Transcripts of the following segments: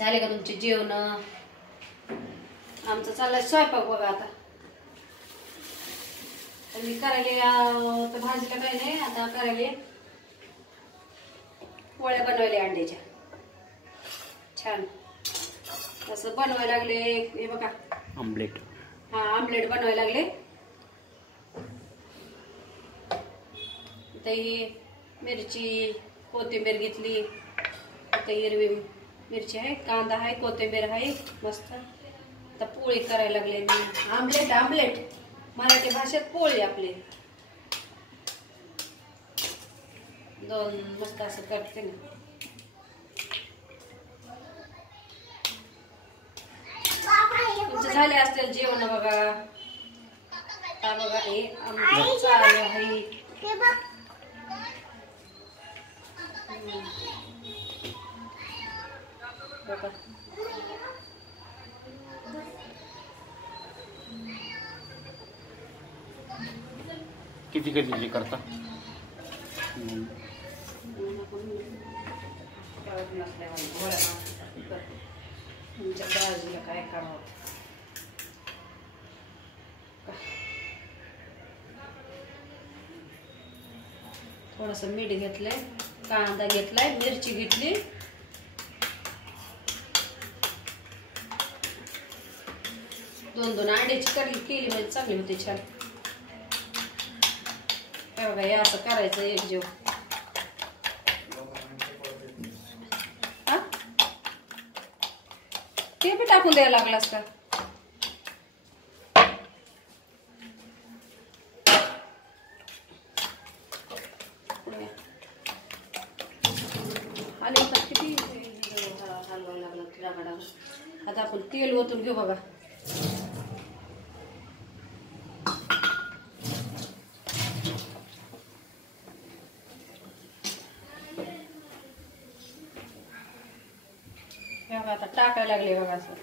झाले का तुमचे जेवण? आमचं चाललंय स्वयंपाक बघा. आता मी करायला तर भाजीला काही नाही, आता करायला पोळ्या बनवायला अंड्याच्या. छान असं बनवायला लागले हे बघा, आमलेट. हा आमलेट बनवायला लागले. आता ही मिरची कोथिंबीर घेतली, आता हिरवी मिरची आहे, कांदा आहे, कोथिंबीर आहे मस्त. आता पोळी करायला लागले मी. आमलेट आमलेट मराठी भाषेत पोळी आपली. दोन मस्त असं करते ना. तुमचे झाले असतील जेवण बघा. आता बघा हे आमचं चालू आहे. बघा किती कधी करता? तुमच्या बाजूला काय काम होत. थोडस मीठ घेतलंय, कांदा घेतलाय, मिरची घेतली, दोन दोन अंड्याची कढी केली म्हणजे चांगली होती छान. बघा हे असं करायचं एक जीव. हा ते बी टाकून द्यायला लागलास का? आले तर किती हलवायला लागला रगडा. आता आपण तेल ओतून घेऊ बघा. आता टाकायला लागले बघा असं.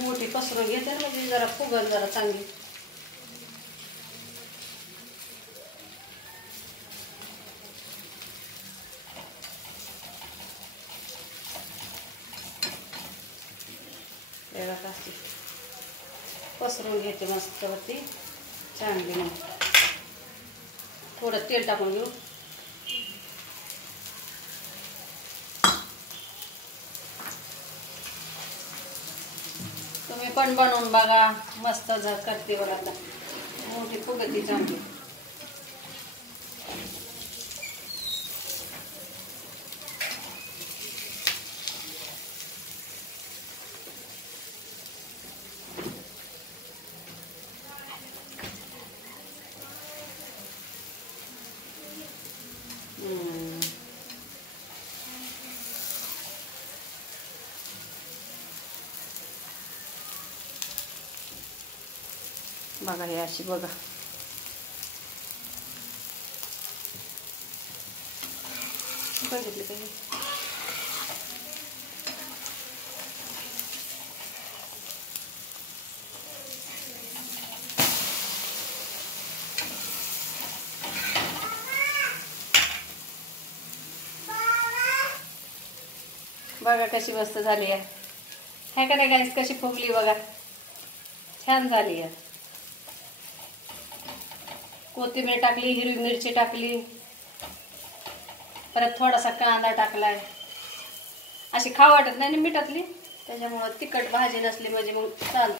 मोठी पसरून घेते म्हणजे जरा फुगल जरा चांगली. पसरून घेते मस्त वरती चांगली. मग थोडं तेल टाकून घेऊ. तुम्ही पण बनवून बघा, मस्त करते बघा. आता मोठी फुगती चांगली. बघा हे अशी बघा. बघितली काही बघा कशी मस्त झाली आहे. हे का नाही गाईस, कशी फुगली बघा, छान झाली आहे. कोथिंबीर टाकली, हिरवी मिरची टाकली, परत थोडासा कांदा टाकलाय. अशी खाऊ वाटत नाही मिठातली, त्याच्यामुळं तिखट भाजी नसली म्हणजे मग चालतं.